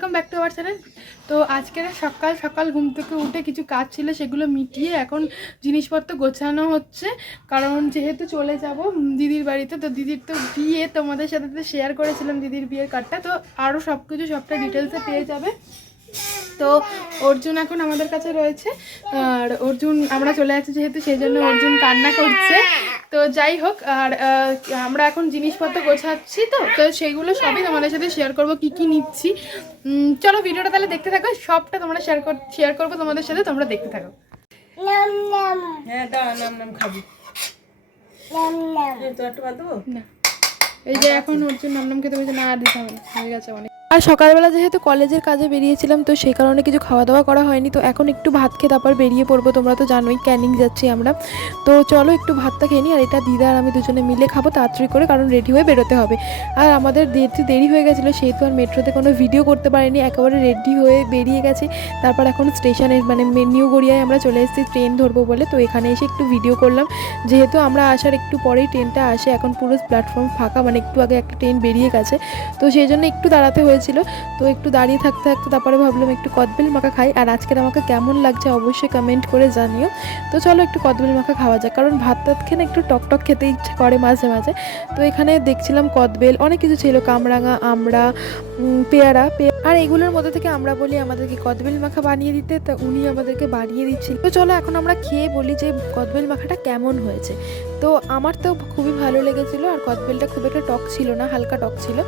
Welcome back to our channel. তো আজকের সকাল সকাল ঘুম থেকে উঠে কিছু কাজ ছিল, সেগুলো মিটিয়ে এখন জিনিসপত্র গোছানো হচ্ছে। কারণ যেহেতু চলে যাব দিদির বাড়িতে, তো দিদির তো বিয়ে, তোমাদের সাথে তো শেয়ার করেছিলাম দিদির বিয়ের কার্ডটা, তো আরও সব কিছু সবটা ডিটেলসে পেয়ে যাবে। তো অর্জুন এখন আমাদের কাছে রয়েছে, আর অর্জুন আমরা চলে যাচ্ছি যেহেতু, সেই জন্য অর্জুন কান্না করছে। তো যাই হোক, আর আমরা এখন জিনিসপত্র গোছাচ্ছি, তো তো সেইগুলো সবই তোমাদের সাথে শেয়ার করবো, কি কি নিচ্ছি। চলো ভিডিওটা তাহলে দেখতে থাকো, সবটা তোমরা শেয়ার করবো তোমাদের সাথে, তোমরা দেখতে থাকো। হ্যাঁ দাঁড়া, নাম নাম খাবি তো একটু বাদ দেবো না, এই যে এখন অর্জুন নাম খেতে বলছে, না আর দিতে হবে না, হয়ে গেছে অনেক। আর সকালবেলা যেহেতু কলেজের কাজে বেরিয়েছিলাম, তো সেই কারণে কিছু খাওয়া দাওয়া করা হয়নি। তো এখন একটু ভাত খেয়ে তারপর বেরিয়ে পড়বো। তোমরা তো জানোই ক্যানিং যাচ্ছি আমরা, তো চলো একটু ভাতটা খেয়ে নিই। আর এটা দিদা আর আমি দুজনে মিলে খাবো তাড়াতাড়ি করে, কারণ রেডি হয়ে বেরোতে হবে। আর আমাদের দেরি হয়ে গেছিলো, সেহেতু আর মেট্রোতে কোনো ভিডিও করতে পারিনি, একেবারে রেডি হয়ে বেরিয়ে গেছি। তারপর এখন স্টেশনে মানে নিউ গড়িয়ায় আমরা চলে এসেছি ট্রেন ধরবো বলে। তো এখানে এসে একটু ভিডিও করলাম, যেহেতু আমরা আসার একটু পরেই ট্রেনটা আসে। এখন পুরো প্ল্যাটফর্ম ফাঁকা, মানে একটু আগে একটা ট্রেন বেরিয়ে গেছে, তো সেই জন্য একটু দাঁড়াতে হয়েছিল। তো একটু দাঁড়িয়ে থাকতে থাকতে তারপরে ভাবলাম একটু কদবেল মাখা খাই। আর আজকের আমাকে কেমন লাগছে অবশ্যই কমেন্ট করে জানিও। তো চলো একটু কদবেল মাখা খাওয়া যাক, কারণ ভাত টাত খেয়ে না একটু টক টক খেতে ইচ্ছে করে মাঝে মাঝে। তো এখানে দেখছিলাম কদবেল অনেক কিছু ছিল, কামরাঙা, আমড়া, পেয়ারা। আর এগুলোর মধ্যে থেকে আমরা বলি আমাদেরকে কদবেল মাখা বানিয়ে দিতে, তা উনি আমাদেরকে বানিয়ে দিচ্ছিল। তো চলো এখন আমরা খেয়ে বলি যে কদবেল মাখাটা কেমন হয়েছে। তো আমার তো খুবই ভালো লেগেছিলো, আর কদবেলটা খুব একটা টক ছিল না, হালকা টক ছিল,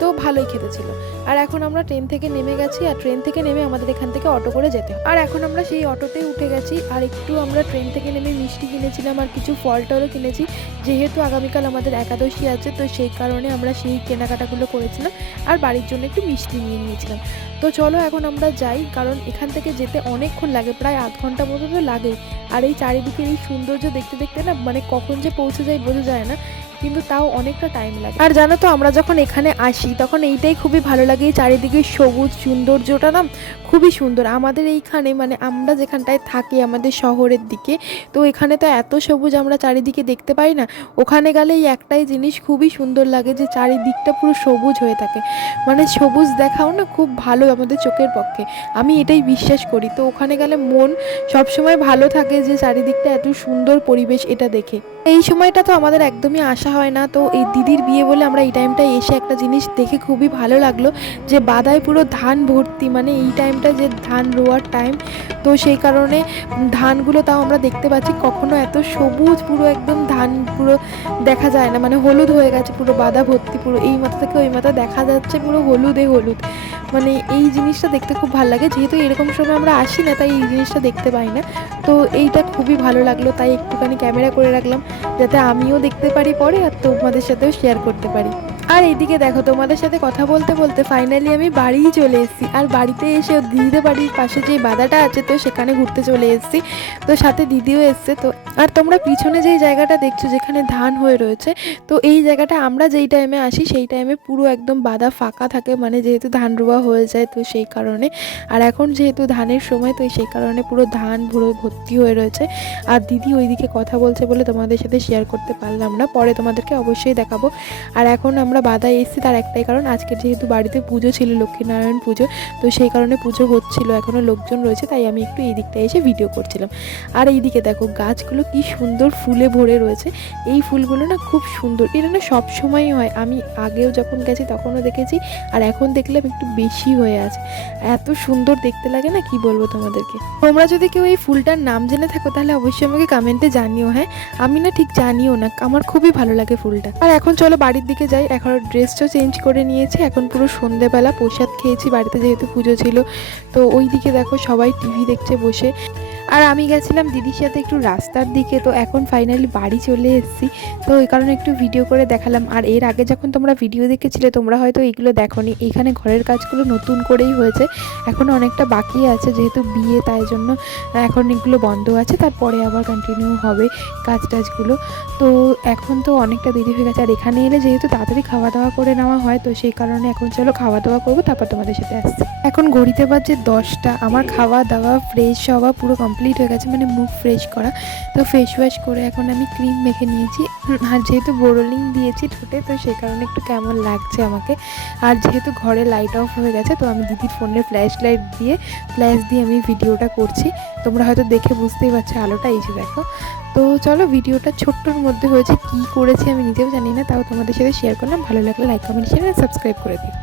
তো ভালোই খেতে ছিল। আর এখন আমরা ট্রেন থেকে নেমে গেছি, আর ট্রেন থেকে নেমে আমাদের এখান থেকে অটো করে যেতে হয়। আর এখন আমরা সেই অটোতেই উঠে গেছি। আর একটু আমরা ট্রেন থেকে নেমে মিষ্টি কিনেছিলাম, আর কিছু ফল টলও কিনেছি, যেহেতু আগামীকাল আমাদের একাদশী আছে, তো সেই কারণে আমরা সেই কেনাকাটাগুলো করেছিলাম। আর বাড়ির জন্য একটু মিষ্টি নিয়ে নিয়েছিলাম। তো চলো এখন আমরা যাই, কারণ এখান থেকে যেতে অনেকক্ষণ লাগে, প্রায় আধ ঘন্টা মতো তো লাগেই। আর এই চারিদিকের এই সৌন্দর্য দেখতে দেখতে না, মানে কখন যে পৌঁছে যায় বোঝা যায় না, কিন্তু তাও অনেকটা টাইম লাগে। আর জানো তো আমরা যখন এখানে আসি তখন এইটাই খুবই ভালো লাগে, এই চারিদিকে সবুজ সৌন্দর্যটা না খুবই সুন্দর। আমাদের এইখানে মানে আমরা যেখানটায় থাকি আমাদের শহরের দিকে, তো এখানে তো এত সবুজ আমরা চারিদিকে দেখতে পাই না। ওখানে গেলে এই একটাই জিনিস খুবই সুন্দর লাগে, যে চারিদিকটা পুরো সবুজ হয়ে থাকে। মানে সবুজ দেখাও না খুব ভালো আমাদের চোখের পক্ষে, আমি এটাই বিশ্বাস করি। তো ওখানে গেলে মন সবসময় ভালো থাকে, যে চারিদিকটা এত সুন্দর পরিবেশ এটা দেখে। এই সময়টা তো আমাদের একদমই আসা হয় না, তো এই দিদির বিয়ে বলে আমরা এই টাইমটায় এসে একটা জিনিস দেখে খুবই ভালো লাগলো, যে বাদায় পুরো ধান ভর্তি, মানে এই টাইমটা যে ধান রোয়ার টাইম, তো সেই কারণে ধানগুলো তাও আমরা দেখতে পাচ্ছি, কখনো এত সবুজ পুরো একদম ধান পুরো দেখা যায় না, মানে হলুদ হয়ে গেছে পুরো বাদা ভর্তি, পুরো এই মাথা থেকে ওই মাথা দেখা যাচ্ছে পুরো হলুদে হলুদ। মানে এই জিনিসটা দেখতে খুব ভালো লাগে, যেহেতু এরকম সময় আমরা আসি না, তাই এই জিনিসটা দেখতে পাই না। তো এইটা খুবই ভালো লাগলো, তাই একটুখানি ক্যামেরা করে রাখলাম, যাতে আমিও দেখতে পারি পরে, আর তোমাদের সাথেও শেয়ার করতে পারি। আর এইদিকে দেখো, তোমাদের সাথে কথা বলতে বলতে ফাইনালি আমি বাড়িই চলে এসেছি। আর বাড়িতে এসে দিদিদের বাড়ির পাশে যে বাদাটা আছে, তো সেখানে ঘুরতে চলে এসেছি, তো সাথে দিদিও এসছে। তো আর তোমরা পিছনে যেই জায়গাটা দেখছো যেখানে ধান হয়ে রয়েছে, তো এই জায়গাটা আমরা যেই টাইমে আসি সেই টাইমে পুরো একদম বাদা ফাঁকা থাকে, মানে যেহেতু ধান রোয়া হয়ে যায়, তো সেই কারণে। আর এখন যেহেতু ধানের সময়, তো সেই কারণে পুরো ধান পুরো ভর্তি হয়ে রয়েছে। আর দিদি ওইদিকে কথা বলছে বলে তোমাদের সাথে শেয়ার করতে পারলাম না, পরে তোমাদেরকে অবশ্যই দেখাবো। আর এখন আমরা বাদায় এসেছি তার একটাই কারণ, আজকে যেহেতু বাড়িতে পুজো ছিল, লক্ষ্মীনারায়ণ পুজো, তো সেই কারণে পুজো হচ্ছিল, এখনও লোকজন রয়েছে, তাই আমি একটু এই দিকটা এসে ভিডিও করছিলাম। আর এইদিকে দেখো গাছগুলো কি সুন্দর ফুলে ভরে রয়েছে, এই ফুলগুলো না খুব সুন্দর, এটা না সবসময়ই হয়, আমি আগেও যখন গেছি তখনও দেখেছি, আর এখন দেখলাম একটু বেশি হয়ে আছে, এত সুন্দর দেখতে লাগে না, কি বলবো তোমাদেরকে। তোমরা যদি কেউ এই ফুলটার নাম জেনে থাকো তাহলে অবশ্যই আমাকে কমেন্টে জানিও। হ্যাঁ, আমি না ঠিক জানিও না, আমার খুবই ভালো লাগে ফুলটা। আর এখন চলো বাড়ির দিকে যাই, এখন ড্রেসটাও চেঞ্জ করে নিয়েছি, এখন পুরো সন্ধেবেলা প্রসাদ খেয়েছি বাড়িতে, যেহেতু পুজো ছিল। তো ওই দিকে দেখো সবাই টিভি দেখছে বসে, আর আমি গেছিলাম দিদির সাথে একটু রাস্তার দিকে। তো এখন ফাইনালি বাড়ি চলে এসেছি, তো ওই কারণে একটু ভিডিও করে দেখালাম। আর এর আগে যখন তোমরা ভিডিও দেখেছিলে তোমরা হয়তো এইগুলো দেখোনি, এইখানে ঘরের কাজগুলো নতুন করেই হয়েছে, এখনও অনেকটা বাকি আছে, যেহেতু বিয়ে তাই জন্য এখন এগুলো বন্ধ আছে, তারপরে আবার কন্টিনিউ হবে কাজ টাজগুলো। তো এখন তো অনেকটা দেরি হয়ে গেছে, আর এখানে এলে যেহেতু তাড়াতাড়ি খাওয়া দাওয়া করে নেওয়া হয়, তো সেই কারণে এখন চলো খাওয়া দাওয়া করবো, তারপর তোমাদের সাথে আসছি। এখন ঘড়িতে বাজে 10টা, আমার খাওয়া দাওয়া ফ্রেশ হওয়া পুরো কমপ্লিট কমপ্লিট হয়ে গেছে, মানে মুখ ফ্রেশ করা। তো ফেস ওয়াশ করে এখন আমি ক্রিম মেখে নিয়েছি। আর যেহেতু বোরোলিং দিয়েছি ঠোঁটে, তো সেই কারণে একটু কেমন লাগছে আমাকে। আর যেহেতু ঘরে লাইট অফ হয়ে গেছে, তো আমি দিদির ফোনের ফ্ল্যাশ দিয়ে আমি ভিডিওটা করছি। তোমরা হয়তো দেখে বুঝতেই পারছো আলোটা এই যে দেখো। তো চলো, ভিডিওটা ছোট্টর মধ্যে হয়েছে, কী করেছি আমি নিজেও জানি না, তাও তোমাদের সাথে শেয়ার করলাম। ভালো লাগলে লাইক, কমেন্ট, শেয়ার আর সাবস্ক্রাইব করে দিও।